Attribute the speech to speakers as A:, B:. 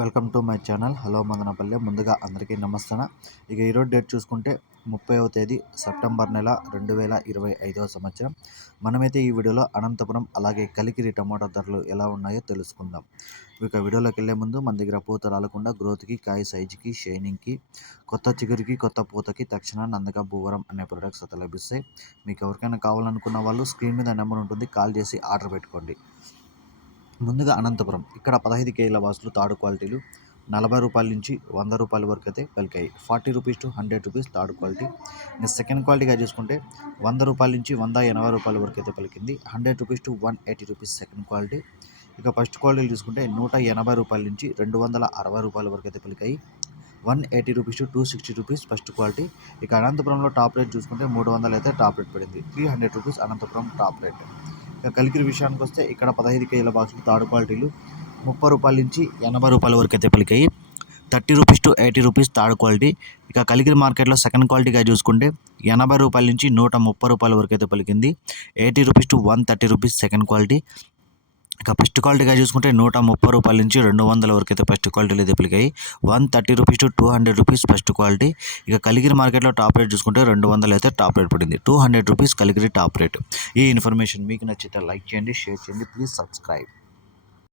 A: Welcome to my channel. Hello Madanapalle. ముందుగా అందరికీ నమస్తన. ఇక ఈరోజు డేట్ చూసుకుంటే ముప్పైవ తేదీ సెప్టెంబర్ నెల రెండు వేల ఇరవై ఐదవ సంవత్సరం. మనమైతే ఈ వీడియోలో అనంతపురం అలాగే కలికిరి టమాటా ధరలు ఎలా ఉన్నాయో తెలుసుకుందాం. ఇక వీడియోలోకి వెళ్ళే ముందు మన దగ్గర పూత రాలకుండా గ్రోత్కి కాయ సైజుకి షైనింగ్కి కొత్త చిగురికి కొత్త పూతకి తక్షణ నందక భూవరం అనే ప్రొడక్ట్స్ అయితే లభిస్తాయి. మీకు ఎవరికైనా కావాలనుకున్న వాళ్ళు స్క్రీన్ మీద నెంబర్ ఉంటుంది. కాల్ చేసి ఆర్డర్ పెట్టుకోండి. ముందుగా అనంతపురం. ఇక్కడ పదహైదు కేజీల బాసులు తాడు క్వాలిటీలు నలభై రూపాయల నుంచి వంద రూపాయల వరకు అయితే పలికాయి forty rupees to hundred rupees third quality. ఇంకా సెకండ్ క్వాలిటీగా చూసుకుంటే వంద రూపాయల నుంచి వంద ఎనభై రూపాయల వరకు అయితే పలికింది. Hundred rupees to one eighty rupees second quality. ఇక ఫస్ట్ క్వాలిటీలు చూసుకుంటే నూట ఎనభై రూపాయల నుంచి రెండు వందల అరవై రూపాయల వరకు అయితే పలికాయి. One eighty rupees to two sixty rupees first quality. ఇక అనంతపురంలో టాప్ రేట్ చూసుకుంటే మూడు వందలు అయితే టాప్ రేట్ పడింది. Three hundred rupees Anantapuram top rate. ఇక కలికిరి విషయానికి వస్తే ఇక్కడ పదహైదు కేజీల బాక్సులు థర్డ్ క్వాలిటీలు. ముప్పై రూపాయల నుంచి ఎనభై రూపాయల వరకు అయితే పలికాయి. Thirty rupees to eighty rupees third quality. ఇక కలికిరి మార్కెట్లో సెకండ్ క్వాలిటీగా చూసుకుంటే ఎనభై రూపాయల నుంచి నూట ముప్పై రూపాయల వరకు అయితే పలికింది. Eighty rupees to one thirty rupees second quality. ఇక ఫస్ట్ క్వాలిటీగా చూసుకుంటే నూట ముప్పై రూపాయల నుంచి రెండు వందల వరకు అయితే ఫస్ట్ క్వాలిటీలు అయితే పెరిగాయి one thirty rupees to two hundred rupees first quality. ఇక కలిగిరి మార్కెట్లో టాప్ రేట్ చూసుకుంటే రెండు వందలు అయితే టాప్ రేట్ పడింది. Two hundred rupees Kaligiri top rate. ఈ ఇన్ఫర్మేషన్ మీకు నచ్చితే లైక్ చేయండి షేర్ చేయండి. Please subscribe.